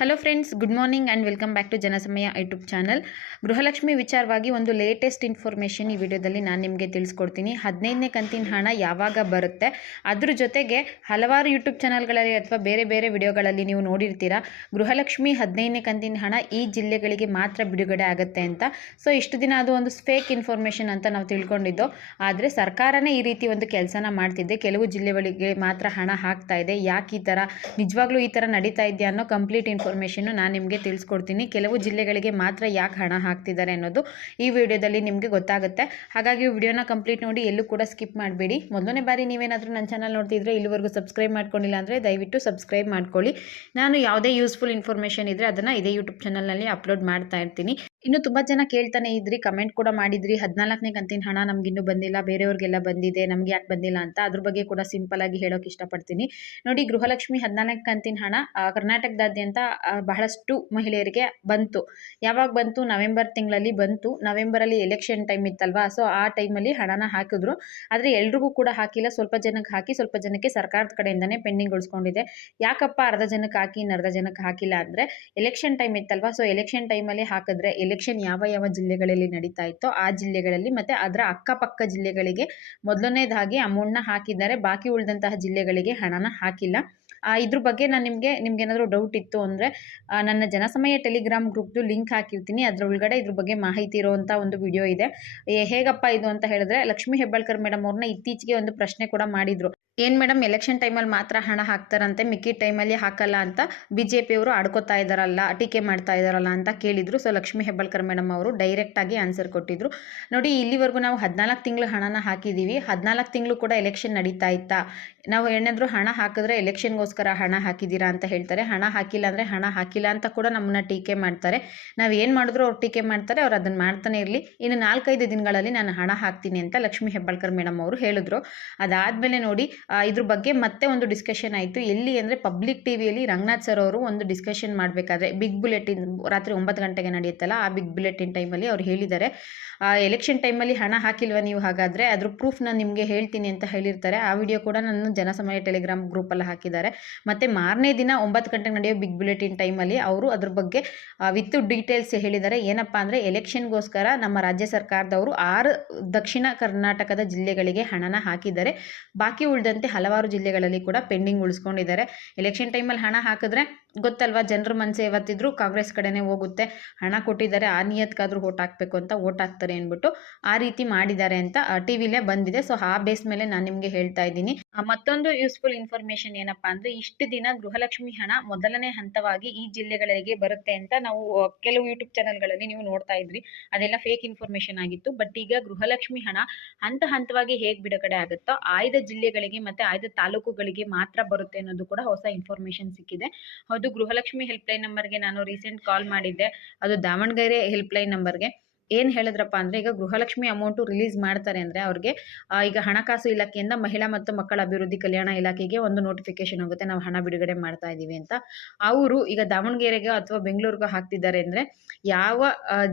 Hello friends good morning and welcome back to Janasamaya YouTube channel Gruhalakshmi ವಿಚಾರವಾಗಿ ಒಂದು latest information ಈ ವಿಡಿಯೋದಲ್ಲಿ ನಾನು ನಿಮಗೆ ತಿಳಿಸ್ಕೊಡ್ತೀನಿ. ಹದಿನೈದನೇ ಕಂತಿನ ಹಣ ಯಾವಾಗ ಬರುತ್ತೆ? ಅದ್ರ ಜೊತೆಗೆ ಹಲವಾರು ಯೂಟ್ಯೂಬ್ ಚಾನಲ್ಗಳಲ್ಲಿ ಅಥವಾ ಬೇರೆ ಬೇರೆ ವಿಡಿಯೋಗಳಲ್ಲಿ ನೀವು ನೋಡಿರ್ತೀರಾ, ಗೃಹಲಕ್ಷ್ಮಿ ಹದಿನೈದನೇ ಕಂತಿನ ಹಣ ಈ ಜಿಲ್ಲೆಗಳಿಗೆ ಮಾತ್ರ ಬಿಡುಗಡೆ ಆಗುತ್ತೆ ಅಂತ. ಸೊ ಇಷ್ಟು ದಿನ ಅದು ಒಂದು ಫೇಕ್ ಇನ್ಫಾರ್ಮೇಷನ್ ಅಂತ ನಾವು ತಿಳ್ಕೊಂಡಿದ್ದು. ಆದರೆ ಸರ್ಕಾರನೇ ಈ ರೀತಿ ಒಂದು ಕೆಲಸನ ಮಾಡ್ತಿದ್ದೆ ಕೆಲವು ಜಿಲ್ಲೆಗಳಿಗೆ ಮಾತ್ರ ಹಣ ಹಾಕ್ತಾ ಇದೆ. ಯಾಕೆ ಈ ಥರ ನಿಜವಾಗ್ಲೂ ಈ ಥರ ನಡೀತಾ ಇದೆಯಾ ಅನ್ನೋ ಕಂಪ್ಲೀಟ್ ಇನ್ಫಾರ್ಮೇಷನ್ನು ನಾನು ನಿಮಗೆ ತಿಳಿಸ್ಕೊಡ್ತೀನಿ. ಕೆಲವು ಜಿಲ್ಲೆಗಳಿಗೆ ಮಾತ್ರ ಯಾಕೆ ಹಣ ಹಾಕ್ತಿದ್ದಾರೆ ಅನ್ನೋದು ಈ ವಿಡಿಯೋದಲ್ಲಿ ನಿಮಗೆ ಗೊತ್ತಾಗುತ್ತೆ. ಹಾಗಾಗಿ ವಿಡಿಯೋನ ಕಂಪ್ಲೀಟ್ ನೋಡಿ ಎಲ್ಲೂ ಕೂಡ ಸ್ಕಿಪ್ ಮಾಡಬೇಡಿ. ಮೊದಲನೇ ಬಾರಿ ನೀವೇನಾದರೂ ನನ್ನ ಚಾನಲ್ ನೋಡ್ತಿದ್ರೆ ಇಲ್ಲಿವರೆಗೂ ಸಬ್ಸ್ಕ್ರೈಬ್ ಮಾಡ್ಕೊಂಡಿಲ್ಲ ಅಂದರೆ ದಯವಿಟ್ಟು ಸಬ್ಸ್ಕ್ರೈಬ್ ಮಾಡ್ಕೊಳ್ಳಿ. ನಾನು ಯಾವುದೇ ಯೂಸ್ಫುಲ್ ಇನ್ಫಾರ್ಮೇಷನ್ ಇದ್ದರೆ ಅದನ್ನು ಇದೇ ಯೂಟ್ಯೂಬ್ ಚಾನಲ್ನಲ್ಲಿ ಅಪ್ಲೋಡ್ ಮಾಡ್ತಾ ಇರ್ತೀನಿ. ಇನ್ನು ತುಂಬ ಜನ ಕೇಳ್ತಾನೆ ಇದ್ರಿ ಕಮೆಂಟ್ ಕೂಡ ಮಾಡಿದ್ರಿ. ಹದಿನಾಲ್ಕನೇ ಕಂತಿನ ಹಣ ನಮಗಿನ್ನೂ ಬಂದಿಲ್ಲ, ಬೇರೆಯವ್ರಿಗೆಲ್ಲ ಬಂದಿದೆ, ನಮಗೆ ಯಾಕೆ ಬಂದಿಲ್ಲ ಅಂತ? ಅದ್ರ ಬಗ್ಗೆ ಕೂಡ ಸಿಂಪಲ್ ಆಗಿ ಹೇಳೋಕೆ ಇಷ್ಟಪಡ್ತೀನಿ. ನೋಡಿ, ಗೃಹಲಕ್ಷ್ಮಿ ಹದಿನಾಲ್ಕು ಕಂತಿನ ಹಣ ಕರ್ನಾಟಕದಾದ್ಯಂತ ಬಹಳಷ್ಟು ಮಹಿಳೆಯರಿಗೆ ಬಂತು. ಯಾವಾಗ ಬಂತು? ನವೆಂಬರ್ ತಿಂಗಳಲ್ಲಿ ಬಂತು. ನವೆಂಬರಲ್ಲಿ ಎಲೆಕ್ಷನ್ ಟೈಮ್ ಇತ್ತಲ್ವಾ? ಸೊ ಆ ಟೈಮಲ್ಲಿ ಹಣನ ಹಾಕಿದ್ರು. ಆದ್ರೆ ಎಲ್ರಿಗೂ ಕೂಡ ಹಾಕಿಲ್ಲ. ಸ್ವಲ್ಪ ಜನಕ್ಕೆ ಹಾಕಿ, ಸ್ವಲ್ಪ ಜನಕ್ಕೆ ಸರ್ಕಾರದ ಕಡೆಯಿಂದನೇ ಪೆಂಡಿಂಗ್ಗೊಳಿಸ್ಕೊಂಡಿದೆ ಯಾಕಪ್ಪ ಅರ್ಧ ಜನಕ್ಕೆ ಹಾಕಿ, ಇನ್ನು ಅರ್ಧ ಜನಕ್ಕೆ ಹಾಕಿಲ್ಲ ಅಂದ್ರೆ? ಎಲೆಕ್ಷನ್ ಟೈಮ್ ಇತ್ತಲ್ವಾ? ಸೊ ಎಲೆಕ್ಷನ್ ಟೈಮಲ್ಲಿ ಹಾಕಿದ್ರೆ ಎಲೆಕ್ಷನ್ ಯಾವ ಯಾವ ಜಿಲ್ಲೆಗಳಲ್ಲಿ ನಡೀತಾ ಇತ್ತೋ ಆ ಜಿಲ್ಲೆಗಳಲ್ಲಿ ಮತ್ತೆ ಅದರ ಅಕ್ಕಪಕ್ಕ ಜಿಲ್ಲೆಗಳಿಗೆ ಮೊದಲನೇದಾಗಿ ಅಮೌಂಟ್ನ ಹಾಕಿದ್ದಾರೆ. ಬಾಕಿ ಉಳಿದಂತಹ ಜಿಲ್ಲೆಗಳಿಗೆ ಹಣನ ಹಾಕಿಲ್ಲ. ಇದ್ರ ಬಗ್ಗೆ ನಾನು ನಿಮಗೆ, ನಿಮ್ಗೆ ಏನಾದರೂ ಡೌಟ್ ಇತ್ತು ಅಂದರೆ ನನ್ನ ಜನಸಮಯ ಟೆಲಿಗ್ರಾಮ್ ಗ್ರೂಪ್ದು ಲಿಂಕ್ ಹಾಕಿರ್ತೀನಿ. ಅದರ ಒಳಗಡೆ ಇದ್ರ ಬಗ್ಗೆ ಮಾಹಿತಿ ಇರುವಂಥ ಒಂದು ವಿಡಿಯೋ ಇದೆ. ಹೇಗಪ್ಪ ಇದು ಅಂತ ಹೇಳಿದ್ರೆ, ಲಕ್ಷ್ಮಿ ಹೆಬ್ಬಾಳ್ಕರ್ ಮೇಡಮ್ ಅವ್ರನ್ನ ಇತ್ತೀಚೆಗೆ ಒಂದು ಪ್ರಶ್ನೆ ಕೂಡ ಮಾಡಿದ್ರು. ಏನ್ ಮೇಡಮ್ ಎಲೆಕ್ಷನ್ ಟೈಮಲ್ಲಿ ಮಾತ್ರ ಹಣ ಹಾಕ್ತಾರಂತೆ ಮಿಕ್ಕಿ ಟೈಮಲ್ಲಿ ಹಾಕಲ್ಲ ಅಂತ ಬಿಜೆಪಿ ಅವರು ಆಡ್ಕೋತಾ ಇದ್ದಾರಲ್ಲ, ಟೀಕೆ ಮಾಡ್ತಾ ಇದ್ದಾರಲ್ಲ ಅಂತ ಕೇಳಿದ್ರು. ಸೊ ಲಕ್ಷ್ಮಿ ಮೇಡಮ್ ಅವರು ಡೈರೆಕ್ಟಾಗಿ ಆನ್ಸರ್ ಕೊಟ್ಟಿದ್ರು. ನೋಡಿ, ಇಲ್ಲಿವರೆಗೂ ನಾವು ಹದಿನಾಲ್ಕು ತಿಂಗಳು ಹಣನ ಹಾಕಿದ್ದೀವಿ ಹದಿನಾಲ್ಕು ತಿಂಗಳು ಕೂಡ ಎಲೆಕ್ಷನ್ ನಡೀತಾ ಇತ್ತಾ? ನಾವು ಏನಾದರೂ ಹಣ ಹಾಕಿದ್ರೆ ಎಲೆಕ್ಷನ್ಗೋಸ್ಕರ ಹಣ ಹಾಕಿದ್ದೀರಾ ಅಂತ ಹೇಳ್ತಾರೆ. ಹಣ ಹಾಕಿಲ್ಲ ಅಂದರೆ ಹಣ ಹಾಕಿಲ್ಲ ಅಂತ ಕೂಡ ನಮ್ಮನ್ನ ಟೀಕೆ ಮಾಡ್ತಾರೆ. ನಾವು ಏನು ಮಾಡಿದ್ರು ಅವ್ರು ಟೀಕೆ ಮಾಡ್ತಾರೆ, ಅವ್ರು ಅದನ್ನು ಮಾಡ್ತಾನೆ ಇರಲಿ. ಇನ್ನು ನಾಲ್ಕೈದು ದಿನಗಳಲ್ಲಿ ನಾನು ಹಣ ಹಾಕ್ತೀನಿ ಅಂತ ಲಕ್ಷ್ಮೀ ಹೆಬ್ಬಾಳ್ಕರ್ ಮೇಡಮ್ ಅವರು ಹೇಳಿದ್ರು. ಅದಾದಮೇಲೆ ನೋಡಿ ಇದ್ರ ಬಗ್ಗೆ ಮತ್ತೆ ಒಂದು ಡಿಸ್ಕಷನ್ ಆಯಿತು. ಎಲ್ಲಿ ಅಂದರೆ ಪಬ್ಲಿಕ್ ಟಿ ವಿಯಲ್ಲಿ ರಂಗನಾಥ್ ಸರ್ ಅವರು ಒಂದು ಡಿಸ್ಕಷನ್ ಮಾಡಬೇಕಾದ್ರೆ ಬಿಗ್ ಬುಲೆಟಿನ್ ರಾತ್ರಿ ಒಂಬತ್ತು ಗಂಟೆಗೆ ನಡೆಯುತ್ತಲ್ಲ, ಆ ಬಿಗ್ ಬುಲೆಟಿನ್ ಟೈಮಲ್ಲಿ ಅವ್ರು ಹೇಳಿದ್ದಾರೆ. ಎಲೆಕ್ಷನ್ ಟೈಮಲ್ಲಿ ಹಣ ಹಾಕಿಲ್ವಾ ನೀವು ಹಾಗಾದರೆ? ಅದ್ರ ಪ್ರೂಫ್ ನಾನು ನಿಮಗೆ ಹೇಳ್ತೀನಿ ಅಂತ ಹೇಳಿರ್ತಾರೆ. ಆ ವಿಡಿಯೋ ಕೂಡ ನಾನು ಜನಸಮಯ ಟೆಲಿಗ್ರಾಮ್ ಗ್ರೂಪಲ್ಲಿ ಹಾಕಿದ್ದಾರೆ. ಮತ್ತು ಮಾರನೇ ದಿನ ಒಂಬತ್ತು ಗಂಟೆಗೆ ನಡೆಯೋ ಬಿಗ್ ಬುಲೆಟಿನ್ ಟೈಮಲ್ಲಿ ಅವರು ಅದ್ರ ಬಗ್ಗೆ ವಿತ್ ಡೀಟೇಲ್ಸ್ ಹೇಳಿದ್ದಾರೆ. ಏನಪ್ಪ ಅಂದರೆ ಎಲೆಕ್ಷನ್ಗೋಸ್ಕರ ನಮ್ಮ ರಾಜ್ಯ ಸರ್ಕಾರದವರು ಆರು ದಕ್ಷಿಣ ಕರ್ನಾಟಕದ ಜಿಲ್ಲೆಗಳಿಗೆ ಹಣನ ಹಾಕಿದ್ದಾರೆ. ಬಾಕಿ ಉಳಿದಂತೆ ಹಲವಾರು ಜಿಲ್ಲೆಗಳಲ್ಲಿ ಕೂಡ ಪೆಂಡಿಂಗ್ ಉಳಿಸ್ಕೊಂಡಿದ್ದಾರೆ. ಎಲೆಕ್ಷನ್ ಟೈಮಲ್ಲಿ ಹಣ ಹಾಕಿದ್ರೆ ಗೊತ್ತಲ್ವಾ ಜನರ ಮನಸ್ಸು ಇವತ್ತಿದ್ರು ಕಾಂಗ್ರೆಸ್ ಕಡೆನೇ ಹೋಗುತ್ತೆ. ಹಣ ಕೊಟ್ಟಿದ್ದಾರೆ, ಆ ನಿಯತ್ಕಾದ್ರೂ ಓಟ್ ಹಾಕಬೇಕು ಅಂತ ಓಟ್ ಹಾಕ್ತಾರೆ ಅಂದ್ಬಿಟ್ಟು ಆ ರೀತಿ ಮಾಡಿದ್ದಾರೆ ಅಂತ ಟಿ ವಿಲೇ ಬಂದಿದೆ. ಸೊ ಆ ಬೇಸ್ ಮೇಲೆ ನಾನು ನಿಮಗೆ ಹೇಳ್ತಾ ಇದ್ದೀನಿ. ಮತ್ತೊಂದು ಯೂಸ್ಫುಲ್ ಇನ್ಫಾರ್ಮೇಶನ್ ಏನಪ್ಪ ಅಂದ್ರೆ ಇಷ್ಟು ದಿನ ಗೃಹಲಕ್ಷ್ಮಿ ಹಣ ಮೊದಲನೇ ಹಂತವಾಗಿ ಈ ಜಿಲ್ಲೆಗಳಿಗೆ ಬರುತ್ತೆ ಅಂತ ನಾವು ಕೆಲವು ಯೂಟ್ಯೂಬ್ ಚಾನಲ್ಗಳಲ್ಲಿ ನೀವು ನೋಡ್ತಾ ಇದ್ರಿ. ಅದೆಲ್ಲ ಫೇಕ್ ಇನ್ಫಾರ್ಮೇಶನ್ ಆಗಿತ್ತು. ಬಟ್ ಈಗ ಗೃಹಲಕ್ಷ್ಮಿ ಹಣ ಹಂತ ಹಂತವಾಗಿ ಹೇಗೆ ಬಿಡುಗಡೆ ಆಗುತ್ತೋ, ಆಯ್ದ ಜಿಲ್ಲೆಗಳಿಗೆ ಮತ್ತೆ ಆಯ್ದ ತಾಲೂಕುಗಳಿಗೆ ಮಾತ್ರ ಬರುತ್ತೆ ಅನ್ನೋದು ಕೂಡ ಹೊಸ ಇನ್ಫಾರ್ಮೇಶನ್ ಸಿಕ್ಕಿದೆ. ಹೌದು, ಗೃಹಲಕ್ಷ್ಮಿ ಹೆಲ್ಪ್ಲೈನ್ ನಂಬರ್ಗೆ ನಾನು ರೀಸೆಂಟ್ ಕಾಲ್ ಮಾಡಿದ್ದೆ. ಅದು ದಾವಣಗೆರೆ ಹೆಲ್ಪ್ಲೈನ್ ನಂಬರ್ಗೆ ಏನು ಹೇಳಿದ್ರಪ್ಪ ಅಂದರೆ, ಈಗ ಗೃಹಲಕ್ಷ್ಮಿ ಅಮೌಂಟು ರಿಲೀಸ್ ಮಾಡ್ತಾರೆ ಅಂದರೆ ಅವ್ರಿಗೆ ಈಗ ಹಣಕಾಸು ಇಲಾಖೆಯಿಂದ ಮಹಿಳಾ ಮತ್ತು ಮಕ್ಕಳ ಅಭಿವೃದ್ಧಿ ಕಲ್ಯಾಣ ಇಲಾಖೆಗೆ ಒಂದು ನೋಟಿಫಿಕೇಶನ್ ಹೋಗುತ್ತೆ, ನಾವು ಹಣ ಬಿಡುಗಡೆ ಮಾಡ್ತಾ ಇದ್ದೀವಿ ಅಂತ. ಅವರು ಈಗ ದಾವಣಗೆರೆಗೆ ಅಥವಾ ಬೆಂಗಳೂರಿಗೆ ಹಾಕ್ತಿದ್ದಾರೆ ಅಂದರೆ, ಯಾವ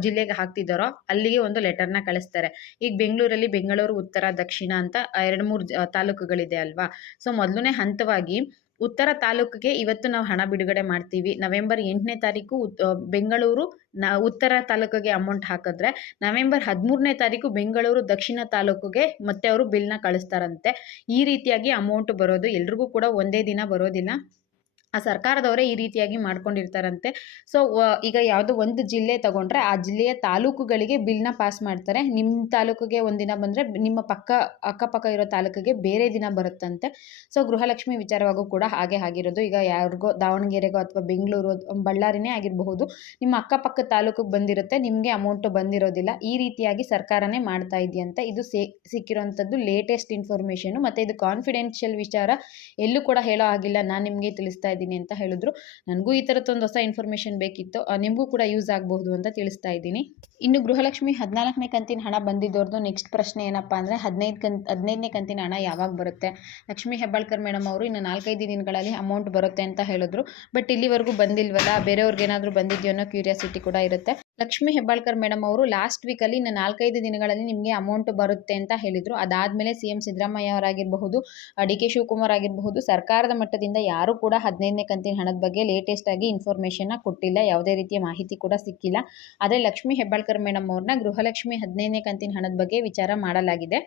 ಜಿಲ್ಲೆಗೆ ಹಾಕ್ತಿದ್ದಾರೋ ಅಲ್ಲಿಗೆ ಒಂದು ಲೆಟರ್ನ ಕಳಿಸ್ತಾರೆ. ಈಗ ಬೆಂಗಳೂರಲ್ಲಿ ಬೆಂಗಳೂರು, ಉತ್ತರ, ದಕ್ಷಿಣ ಅಂತ ಎರಡು ಮೂರು ತಾಲೂಕುಗಳಿದೆ ಅಲ್ವಾ? ಸೊ ಮೊದಲನೇ ಹಂತವಾಗಿ ಉತ್ತರ ತಾಲೂಕಿಗೆ ಇವತ್ತು ನಾವು ಹಣ ಬಿಡುಗಡೆ ಮಾಡ್ತೀವಿ. ನವೆಂಬರ್ ಎಂಟನೇ ತಾರೀಕು ಬೆಂಗಳೂರು ನ, ಉತ್ತರ ತಾಲೂಕಿಗೆ ಅಮೌಂಟ್ ಹಾಕಿದ್ರೆ ನವೆಂಬರ್ ಹದಿಮೂರನೇ ತಾರೀಕು ಬೆಂಗಳೂರು ದಕ್ಷಿಣ ತಾಲೂಕಿಗೆ ಮತ್ತೆ ಅವರು ಬಿಲ್ನ ಕಳಿಸ್ತಾರಂತೆ. ಈ ರೀತಿಯಾಗಿ ಅಮೌಂಟ್ ಬರೋದು ಎಲ್ರಿಗೂ ಕೂಡ ಒಂದೇ ದಿನ ಬರೋದಿಲ್ಲ. ಆ ಸರ್ಕಾರದವರೇ ಈ ರೀತಿಯಾಗಿ ಮಾಡ್ಕೊಂಡಿರ್ತಾರಂತೆ. ಸೊ ಈಗ ಯಾವುದೋ ಒಂದು ಜಿಲ್ಲೆ ತಗೊಂಡ್ರೆ ಆ ಜಿಲ್ಲೆಯ ತಾಲೂಕುಗಳಿಗೆ ಬಿಲ್ನ ಪಾಸ್ ಮಾಡ್ತಾರೆ. ನಿಮ್ಮ ತಾಲೂಕಿಗೆ ಒಂದಿನ ಬಂದರೆ ನಿಮ್ಮ ಪಕ್ಕ, ಅಕ್ಕಪಕ್ಕ ಇರೋ ತಾಲೂಕಿಗೆ ಬೇರೆ ದಿನ ಬರುತ್ತಂತೆ. ಸೊ ಗೃಹಲಕ್ಷ್ಮಿ ವಿಚಾರವಾಗೂ ಕೂಡ ಹಾಗೆ ಆಗಿರೋದು. ಈಗ ಯಾರಿಗೋ ದಾವಣಗೆರೆಗೋ ಅಥವಾ ಬೆಂಗಳೂರು ಬಳ್ಳಾರಿನೇ ಆಗಿರಬಹುದು. ನಿಮ್ಮ ಅಕ್ಕಪಕ್ಕ ತಾಲೂಕಿಗೆ ಬಂದಿರುತ್ತೆ. ನಿಮಗೆ ಅಮೌಂಟು ಬಂದಿರೋದಿಲ್ಲ. ಈ ರೀತಿಯಾಗಿ ಸರ್ಕಾರನೇ ಮಾಡ್ತಾ ಇದೆಯಂತೆ. ಇದು ಸೇ, ಸಿಕ್ಕಿರೋಂಥದ್ದು ಲೇಟೆಸ್ಟ್ ಇನ್ಫಾರ್ಮೇಷನು ಮತ್ತು ಇದು ಕಾನ್ಫಿಡೆನ್ಷಿಯಲ್ ವಿಚಾರ. ಎಲ್ಲೂ ಕೂಡ ಹೇಳೋ ಆಗಿಲ್ಲ ನಾನು ನಿಮಗೆ ತಿಳಿಸ್ತಾ ಇದ್ದೀನಿ. ಅಂತ ಹೇಳಿದ್ರು. ನನಗೂ ಈ ಥರದ್ದೊಂದು ಹೊಸ ಇನ್ಫಾರ್ಮೇಷನ್ ಬೇಕಿತ್ತು. ನಿಮಗೂ ಕೂಡ ಯೂಸ್ ಆಗಬಹುದು ಅಂತ ತಿಳಿಸ್ತಾ ಇದ್ದೀನಿ. ಇನ್ನು ಗೃಹಲಕ್ಷ್ಮಿ ಹದಿನಾಲ್ಕನೇ ಕಂತಿನ ಹಣ ಬಂದಿದ್ದವ್ರದ್ದು ನೆಕ್ಸ್ಟ್ ಪ್ರಶ್ನೆ ಏನಪ್ಪ ಅಂದರೆ ಹದಿನೈದು ಕಂತ್, ಹದಿನೈದನೇ ಕಂತಿನ ಹಣ ಯಾವಾಗ ಬರುತ್ತೆ? ಲಕ್ಷ್ಮೀ ಹೆಬ್ಬಾಳ್ಕರ್ ಮೇಡಮ್ ಅವರು ಇನ್ನು ನಾಲ್ಕೈದು ದಿನಗಳಲ್ಲಿ ಅಮೌಂಟ್ ಬರುತ್ತೆ ಅಂತ ಹೇಳಿದ್ರು. ಬಟ್ ಇಲ್ಲಿವರೆಗೂ ಬಂದಿಲ್ವಲ್ಲ? ಬೇರೆಯವ್ರಿಗೆ ಏನಾದರೂ ಬಂದಿದೆಯೋ ಅನ್ನೋ ಕ್ಯೂರಿಯಾಸಿಟಿ ಕೂಡ ಇರುತ್ತೆ. ಲಕ್ಷ್ಮೀ ಹೆಬ್ಬಾಳ್ಕರ್ ಮೇಡಮ್ ಅವರು ಲಾಸ್ಟ್ ವೀಕಲ್ಲಿ ಇನ್ನು ನಾಲ್ಕೈದು ದಿನಗಳಲ್ಲಿ ನಿಮಗೆ ಅಮೌಂಟ್ ಬರುತ್ತೆ ಅಂತ ಹೇಳಿದರು. ಅದಾದಮೇಲೆ ಸಿ ಎಂ ಸಿದ್ದರಾಮಯ್ಯ ಅವರಾಗಿರಬಹುದು ಡಿ ಕೆ ಶಿವಕುಮಾರ್ ಆಗಿರಬಹುದು, ಸರ್ಕಾರದ ಮಟ್ಟದಿಂದ ಯಾರೂ ಕೂಡ ಹದಿನೈದನೇ ಕಂತಿನ ಹಣದ ಬಗ್ಗೆ ಲೇಟೆಸ್ಟ್ ಆಗಿ ಇನ್ಫಾರ್ಮೇಷನ್ನ ಕೊಟ್ಟಿಲ್ಲ, ಯಾವುದೇ ರೀತಿಯ ಮಾಹಿತಿ ಕೂಡ ಸಿಕ್ಕಿಲ್ಲ. ಆದರೆ ಲಕ್ಷ್ಮಿ ಹೆಬ್ಬಾಳ್ಕರ್ ಮೇಡಮ್ ಅವ್ರನ್ನ ಗೃಹಲಕ್ಷ್ಮಿ ಹದಿನೈದನೇ ಕಂತಿನ ಹಣದ ಬಗ್ಗೆ ವಿಚಾರ ಮಾಡಲಾಗಿದೆ.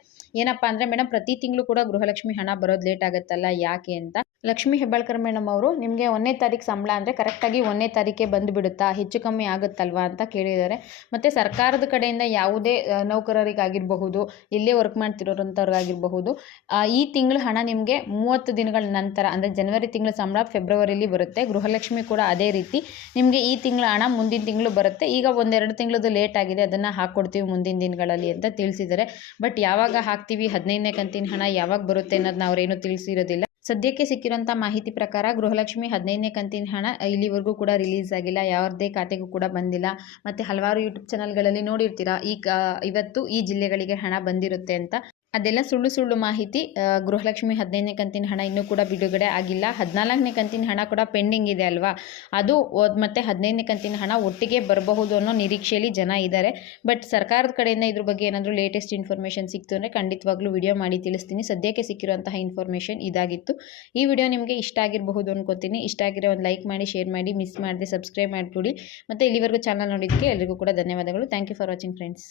ಏನಪ್ಪಾ ಅಂದರೆ ಮೇಡಮ್ ಪ್ರತಿ ತಿಂಗಳು ಕೂಡ ಗೃಹಲಕ್ಷ್ಮಿ ಹಣ ಬರೋದು ಲೇಟ್ ಆಗುತ್ತಲ್ಲ, ಯಾಕೆ ಅಂತ? ಲಕ್ಷ್ಮಿ ಹೆಬ್ಬಾಳ್ಕರ್ ಮೇಡಮ್ ಅವರು, ನಿಮಗೆ ಒಂದನೇ ತಾರೀಕು ಸಂಬಳ ಅಂದರೆ ಕರೆಕ್ಟಾಗಿ ಒಂದನೇ ತಾರೀಕೆ ಬಂದುಬಿಡುತ್ತಾ? ಹೆಚ್ಚು ಕಮ್ಮಿ ಆಗುತ್ತಲ್ವಾ ಅಂತ ಕೇಳಿದ್ದಾರೆ. ಮತ್ತು ಸರ್ಕಾರದ ಕಡೆಯಿಂದ ಯಾವುದೇ ನೌಕರರಿಗಾಗಿರಬಹುದು, ಇಲ್ಲೇ ವರ್ಕ್ ಮಾಡ್ತಿರೋರಂಥವ್ರಿಗಾಗಿರಬಹುದು ಈ ತಿಂಗಳ ಹಣ ನಿಮಗೆ ಮೂವತ್ತು ದಿನಗಳ ನಂತರ, ಅಂದರೆ ಜನವರಿ ತಿಂಗಳ ಸಂಬಳ ಫೆಬ್ರವರಿಲಿ ಬರುತ್ತೆ. ಗೃಹಲಕ್ಷ್ಮಿ ಕೂಡ ಅದೇ ರೀತಿ. ನಿಮಗೆ ಈ ತಿಂಗಳ ಹಣ ಮುಂದಿನ ತಿಂಗಳು ಬರುತ್ತೆ. ಈಗ ಒಂದೆರಡು ತಿಂಗಳದ್ದು ಲೇಟ್ ಆಗಿದೆ. ಅದನ್ನು ಹಾಕ್ಕೊಡ್ತೀವಿ ಮುಂದಿನ ದಿನಗಳಲ್ಲಿ ಅಂತ ತಿಳಿಸಿದ್ದಾರೆ. ಬಟ್ ಯಾವಾಗ ಹಾಕ್ತೀವಿ? ಹದಿನೈದನೇ ಕಂತಿನ ಹಣ ಯಾವಾಗ ಬರುತ್ತೆ ಅನ್ನೋದನ್ನ ಅವರೇನು ತಿಳಿಸಿರೋದಿಲ್ಲ. ಸದ್ಯಕ್ಕೆ ಸಿಕ್ಕಿರೋಂಥ ಮಾಹಿತಿ ಪ್ರಕಾರ ಗೃಹಲಕ್ಷ್ಮಿ ಹದಿನೈದನೇ ಕಂತಿನ ಹಣ ಇಲ್ಲಿವರೆಗೂ ಕೂಡ ರಿಲೀಸ್ ಆಗಿಲ್ಲ. ಯಾವುದೇ ಖಾತೆಗೂ ಕೂಡ ಬಂದಿಲ್ಲ. ಮತ್ತು ಹಲವಾರು ಯೂಟ್ಯೂಬ್ ಚಾನಲ್ಗಳಲ್ಲಿ ನೋಡಿರ್ತೀರ ಈ ಇವತ್ತು ಈ ಜಿಲ್ಲೆಗಳಿಗೆ ಹಣ ಬಂದಿರುತ್ತೆ ಅಂತ. ಅದೆಲ್ಲ ಸುಳ್ಳು ಸುಳ್ಳು ಮಾಹಿತಿ ಗೃಹಲಕ್ಷ್ಮಿ ಹದಿನೈದನೇ ಕಂತಿನ ಹಣ ಇನ್ನೂ ಕೂಡ ಬಿಡುಗಡೆ ಆಗಿಲ್ಲ. ಹದಿನಾಲ್ಕನೇ ಕಂತಿನ ಹಣ ಕೂಡ ಪೆಂಡಿಂಗ್ ಇದೆ ಅಲ್ವಾ? ಅದು ಮತ್ತೆ ಹದಿನೈದನೇ ಕಂತಿನ ಹಣ ಒಟ್ಟಿಗೆ ಬರಬಹುದು ಅನ್ನೋ ನಿರೀಕ್ಷೆಯಲ್ಲಿ ಜನ ಇದ್ದಾರೆ. ಬಟ್ ಸರ್ಕಾರದ ಕಡೆಯಿಂದ ಇದ್ರ ಬಗ್ಗೆ ಏನಾದರೂ ಲೇಟೆಸ್ಟ್ ಇನ್ಫಾರ್ಮೇಷನ್ ಸಿಕ್ತು ಅಂದರೆ ಖಂಡಿತವಾಗ್ಲೂ ವಿಡಿಯೋ ಮಾಡಿ ತಿಳಿಸ್ತೀನಿ. ಸದ್ಯಕ್ಕೆ ಸಿಕ್ಕಿರುವಂತಹ ಇನ್ಫಾರ್ಮೇಷನ್ ಇದಾಗಿತ್ತು. ಈ ವಿಡಿಯೋ ನಿಮಗೆ ಇಷ್ಟ ಆಗಿರಬಹುದು ಅನ್ಕೋತೀನಿ. ಇಷ್ಟ ಆಗಿರೋ ಒಂದು ಲೈಕ್ ಮಾಡಿ ಶೇರ್ ಮಾಡಿ ಮಿಸ್ ಮಾಡದೆ ಸಬ್ಸ್ಕ್ರೈಬ್ ಮಾಡಿಕೊಡಿ ಮತ್ತು ಇಲ್ಲಿವರೆಗೂ ಚಾನಲ್ ನೋಡಿದ್ದಕ್ಕೆ ಎಲ್ರಿಗೂ ಕೂಡ ಧನ್ಯವಾದಗಳು. Thank you for watching friends